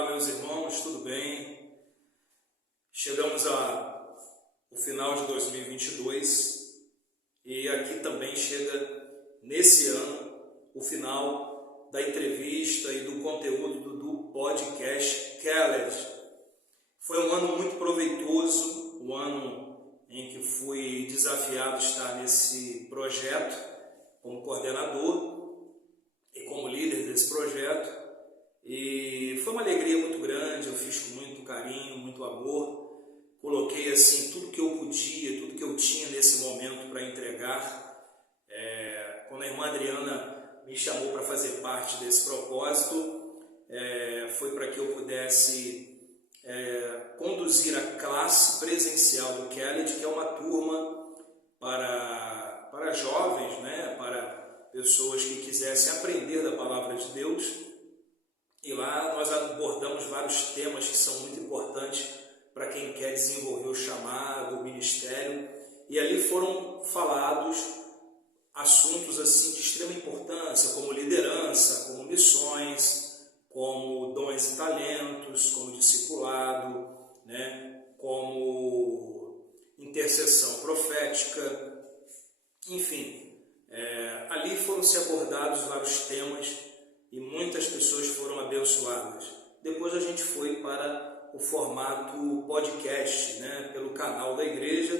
Olá, meus irmãos, tudo bem? Chegamos ao final de 2022 e aqui também chega, nesse ano, o final da entrevista e do conteúdo do podcast Kelled. Foi um ano muito proveitoso, um ano em que fui desafiado a estar nesse projeto como coordenador e como líder desse projeto. E foi uma alegria muito grande, eu fiz com muito carinho, muito amor, coloquei assim tudo que eu podia, tudo que eu tinha nesse momento para entregar. Quando a irmã Adriana me chamou para fazer parte desse propósito, foi para que eu pudesse conduzir a classe presencial do Kelled, que é uma turma para jovens, né, para pessoas que quisessem aprender da palavra de Deus. E lá nós abordamos vários temas que são muito importantes para quem quer desenvolver o chamado, o ministério. E ali foram falados assuntos assim de extrema importância, como liderança, como missões, como dons e talentos, como discipulado, né? Como intercessão profética, enfim. Ali foram se abordados vários temas e muitas pessoas foram abençoadas. Depois a gente foi para o formato podcast, né, pelo canal da igreja,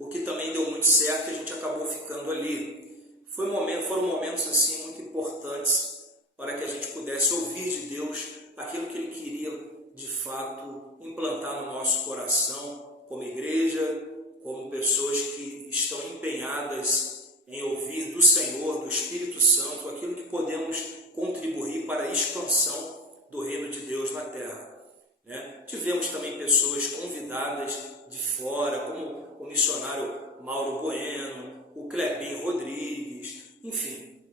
o que também deu muito certo e a gente acabou ficando ali. Foram momentos assim muito importantes para que a gente pudesse ouvir de Deus aquilo que Ele queria de fato implantar no nosso coração como igreja, como pessoas que estão empenhadas em ouvir do Senhor, do Espírito Santo, aquilo que podemos contribuir para a expansão do reino de Deus na terra. Tivemos também pessoas convidadas de fora, como o missionário Mauro Bueno, o Clebinho Rodrigues, enfim,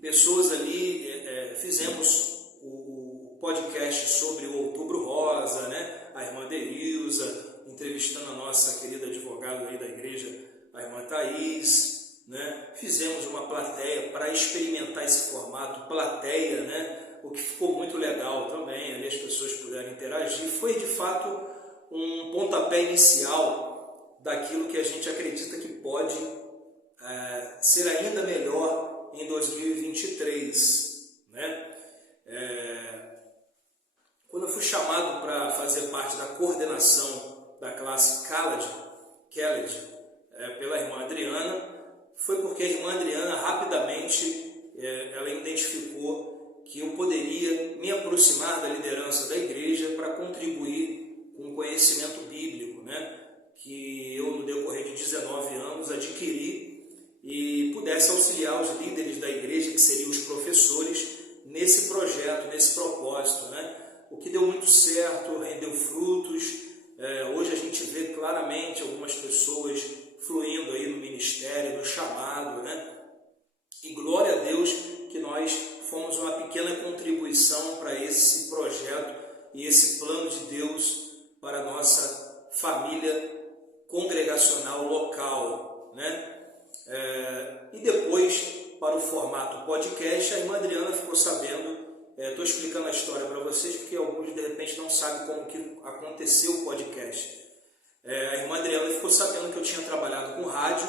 pessoas ali. Fizemos o podcast sobre o Outubro Rosa, né? A irmã Deilza, entrevistando a nossa querida advogada aí da igreja, a irmã Thaís. Fizemos uma plateia para experimentar esse formato plateia, né? O que ficou muito legal também, ali as pessoas puderam interagir. Foi de fato um pontapé inicial daquilo que a gente acredita que pode ser ainda melhor em 2023. Quando eu fui chamado para fazer parte da coordenação da classe Kelled pela irmã Adriana, foi porque a irmã Adriana rapidamente ela identificou que eu poderia me aproximar da liderança da igreja para contribuir com o conhecimento bíblico, que eu, no decorrer de 19 anos, adquiri e pudesse auxiliar os líderes da igreja, que seriam os professores, nesse projeto, nesse propósito. O que deu muito certo, rendeu frutos. Hoje a gente vê claramente algumas pessoas fluindo aí no ministério, no chamado, E glória a Deus que nós fomos uma pequena contribuição para esse projeto e esse plano de Deus para a nossa família congregacional local, E depois, para o formato podcast, a irmã Adriana ficou sabendo. Estou explicando a história para vocês porque alguns de repente não sabem como que aconteceu o podcast. A irmã Adriana ficou sabendo que eu tinha trabalhado com rádio.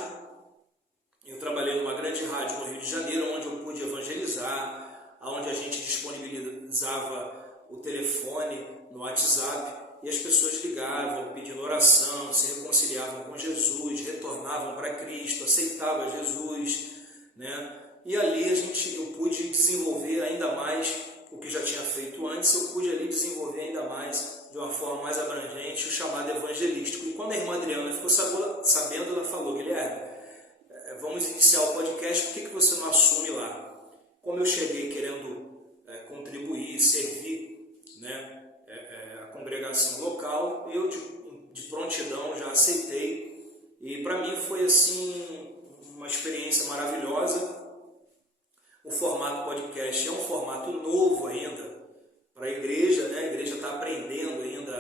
Eu trabalhei numa grande rádio no Rio de Janeiro, onde eu pude evangelizar, onde a gente disponibilizava o telefone no WhatsApp e as pessoas ligavam pedindo oração, se reconciliavam com Jesus, retornavam para Cristo, aceitavam Jesus, E ali eu pude desenvolver ainda mais o que já tinha feito antes. Eu pude ali desenvolver ainda mais, de uma forma mais abrangente, o chamado evangelístico. E quando a irmã Adriana ficou sabendo, ela falou: Guilherme, vamos iniciar o podcast, por que você não assume lá? Como eu cheguei querendo contribuir, servir a congregação local, eu de prontidão já aceitei. E para mim foi assim uma experiência maravilhosa. O formato podcast é um formato novo ainda para a igreja, A igreja está aprendendo ainda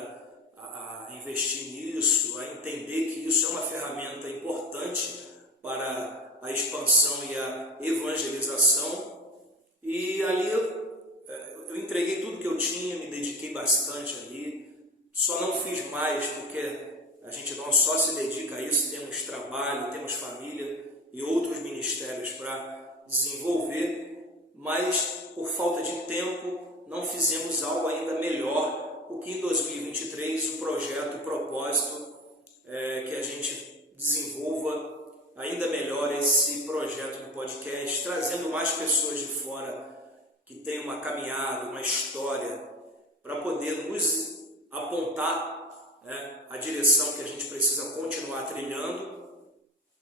a investir nisso, a entender que isso é uma ferramenta importante para a expansão e a evangelização. E ali eu entreguei tudo que eu tinha, me dediquei bastante ali, só não fiz mais porque a gente não só se dedica a isso, temos trabalho, temos família e outros ministérios para desenvolver, mas por falta de tempo não fizemos algo ainda melhor, o que em 2023 o projeto, o propósito que a gente desenvolva ainda melhor esse projeto do podcast, trazendo mais pessoas de fora que têm uma caminhada, uma história, para poder nos apontar a direção que a gente precisa continuar trilhando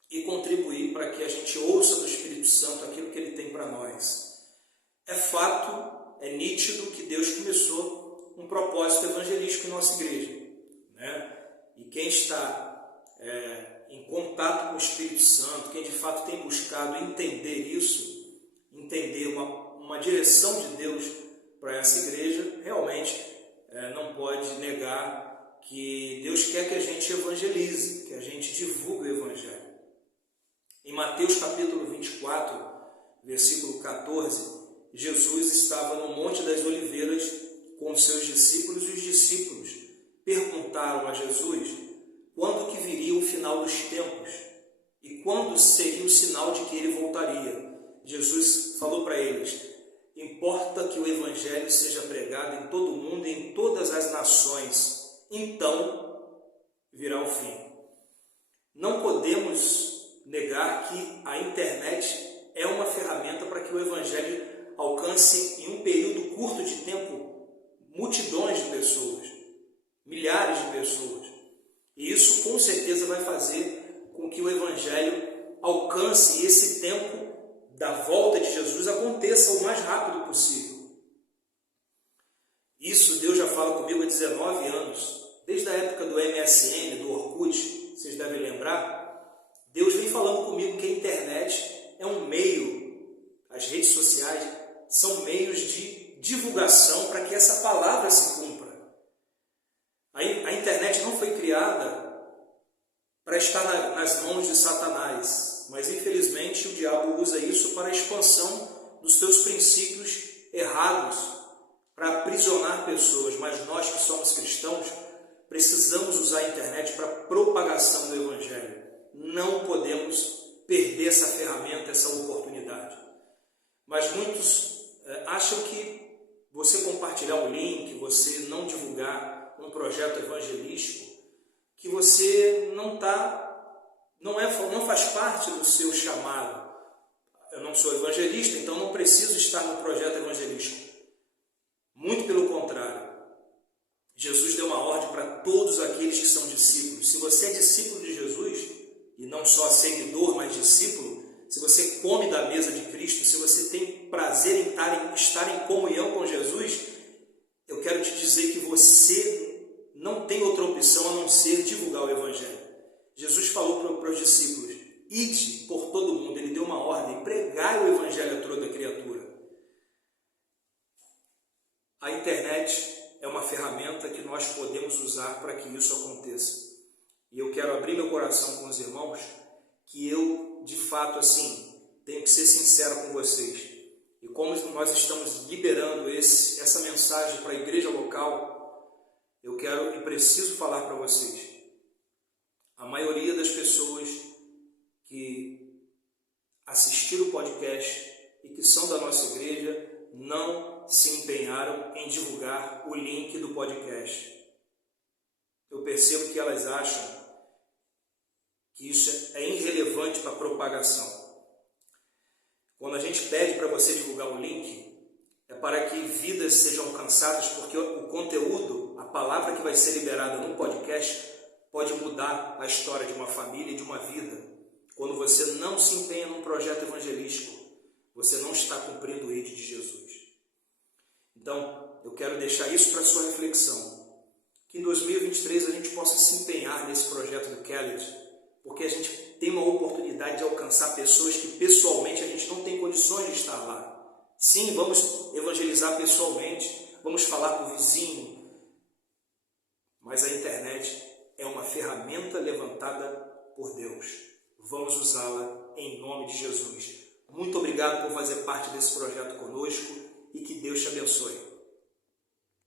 e contribuir para que a gente ouça do Espírito Santo aquilo que Ele tem para nós. É fato, é nítido que Deus começou um propósito evangelístico em nossa igreja, E quem está em contato com o Espírito Santo, quem de fato tem buscado entender isso, entender uma direção de Deus para essa igreja, realmente não pode negar que Deus quer que a gente evangelize, que a gente divulgue o Evangelho. Em Mateus capítulo 24, versículo 14, Jesus estava no Monte das Oliveiras com os seus discípulos e os discípulos perguntaram a Jesus quando que viria o final dos tempos e quando seria o sinal de que ele voltaria. Jesus falou para eles: importa que o Evangelho seja pregado em todo o mundo e em todas as nações, então virá o fim. Não podemos negar que a internet é uma ferramenta para que o Evangelho alcance em um período curto de tempo multidões de pessoas, milhares de pessoas. E isso com certeza vai fazer com que o Evangelho alcance e esse tempo da volta de Jesus aconteça o mais rápido possível. Isso Deus já fala comigo há 19 anos, desde a época do MSN, do Orkut, vocês devem lembrar. Deus vem falando comigo que a internet é um meio, as redes sociais são meios de divulgação para que essa palavra se cumpra. A internet não foi criada para estar nas mãos de Satanás, mas infelizmente o diabo usa isso para a expansão dos seus princípios errados, para aprisionar pessoas. Mas nós que somos cristãos precisamos usar a internet para a propagação do Evangelho. Não podemos perder essa ferramenta, essa oportunidade. Mas muitos acham que você compartilhar um link, você não divulgar um projeto evangelístico, que você não faz parte do seu chamado. Eu não sou evangelista, então não preciso estar no projeto evangelístico. Muito pelo contrário. Jesus deu uma ordem para todos aqueles que são discípulos. Se você é discípulo de Jesus, e não só seguidor, mas discípulo, se você come da mesa de Cristo, se você tem prazer em estar em comunhão com Jesus, eu quero te dizer que você não tem outra opção a não ser divulgar o Evangelho. Jesus falou para os discípulos: ide por todo mundo. Ele deu uma ordem: pregai o Evangelho a toda criatura. A internet é uma ferramenta que nós podemos usar para que isso aconteça. E eu quero abrir meu coração com os irmãos, que eu, de fato, tenho que ser sincero com vocês. E como nós estamos liberando essa mensagem para a igreja local, eu quero e preciso falar para vocês. A maioria das pessoas que assistiram o podcast e que são da nossa igreja não se empenharam em divulgar o link do podcast. Eu percebo que elas acham que isso é irrelevante para a propagação. Quando a gente pede para você divulgar o link, é para que vidas sejam alcançadas, porque o conteúdo, a palavra que vai ser liberada no podcast, pode mudar a história de uma família e de uma vida. Quando você não se empenha num projeto evangelístico, você não está cumprindo o rito de Jesus. Então, eu quero deixar isso para a sua reflexão. Que em 2023 a gente possa se empenhar nesse projeto do Kellet, porque a gente tem uma oportunidade de alcançar pessoas que pessoalmente a gente não tem condições de estar lá. Sim, vamos evangelizar pessoalmente, vamos falar com o vizinho, mas a internet é uma ferramenta levantada por Deus. Vamos usá-la em nome de Jesus. Muito obrigado por fazer parte desse projeto conosco e que Deus te abençoe.